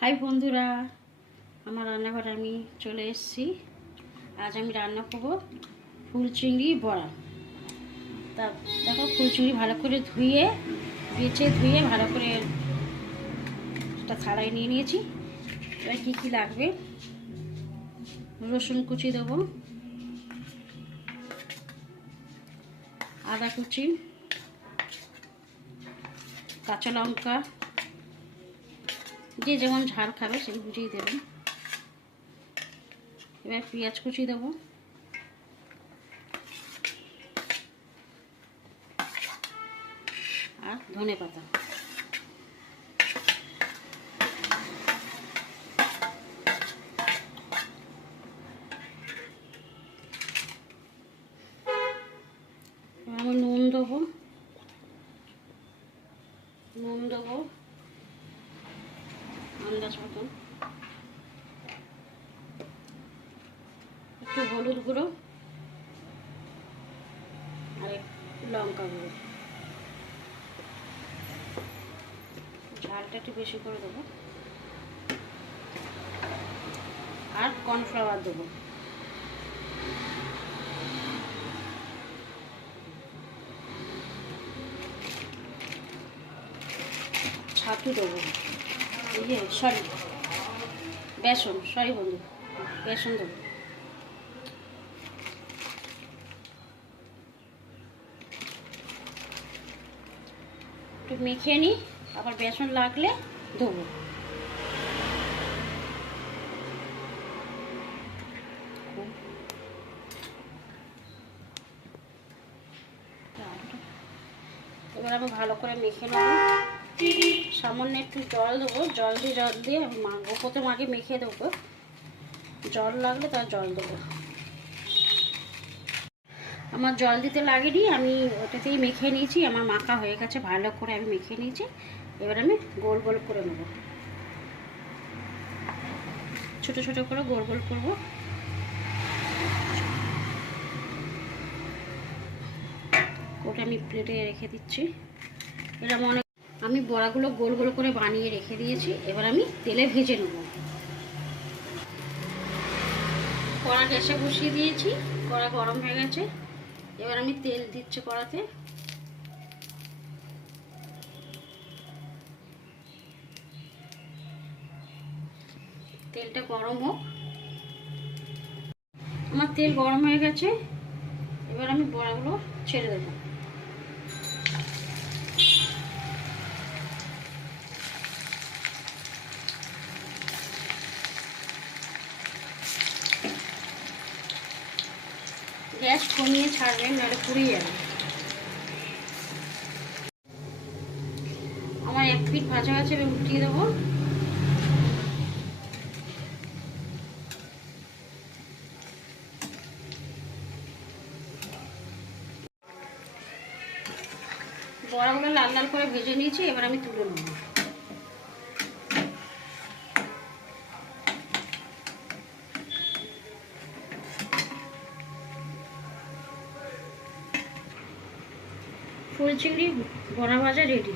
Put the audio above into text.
High বন্ধুরা, আমার রান্নাঘরে আমি চলে এসেছি। আজ আমি রান্না করব ফুল চিংড়ি বড়া। তা দেখো, ফুল চিংড়ি ভালো করে ধুয়ে ভালো করে একটা থালায় নিয়ে নিয়েছি। এবার কী কী লাগবে: রসুন কুচি দেবো, আদা কুচি, কাঁচা লঙ্কা, যে যেমন ঝাল খাবে সেই বুঝিয়ে দেবেন। এবার পেঁয়াজ কুচি দেবো, আর ধনে পাতা। আমি নুন দেবো আন্দাজ মতন, একটু হলুদ গুঁড়ো আর লঙ্কা গুঁড়ো। ঝালটা একটু বেশি করে দেবো, আর কর্নফ্লাওয়ার দেবো। ছাতু দেবো, বেসন দেবো। একটু মেখে নিই, আবার বেসন লাগলে দেবো। এবার আমি ভালো করে মেখে নেব। সামান্য একটু জল দেবো, জল দিয়ে আমি মাখবো। প্রথমে আগে মেখে দেবো, জল লাগলে তার জল দেবো। আমার জল দিতে লাগেনি, আমি ওটাতেই মেখে নিয়েছি। আমার মাখা হয়ে গেছে, ভালো করে আমি মেখে নিয়েছি। এবার আমি গোল গোল করে নেব, ছোট ছোট করে গোল গোল করবো। ওটা আমি প্লেটে রেখে দিচ্ছি। এরকম আমি বড়াগুলো গোল গোল করে বানিয়ে রেখে দিয়েছি। এবার আমি তেলে ভেজে নেব। কড়া গ্যাসে বসিয়ে দিয়েছি, কড়া গরম হয়ে গেছে। এবার আমি তেল দিচ্ছি কড়াতে। তেলটা গরম হোক। আমার তেল গরম হয়ে গেছে, এবার আমি বড়াগুলো ছেড়ে দেবো। গ্যাস কমিয়ে ছাড়বেন, নাহলে পুড়িয়ে যাবে। আমার এক পিঠ ভাজা আছে, এবার উঠিয়ে দেবো। বড়াগুলো লাল লাল করে ভেজে নিয়েছি, এবার আমি তুলে নেব। ফুল চিংড়ি বড়া ভাজা রেডি।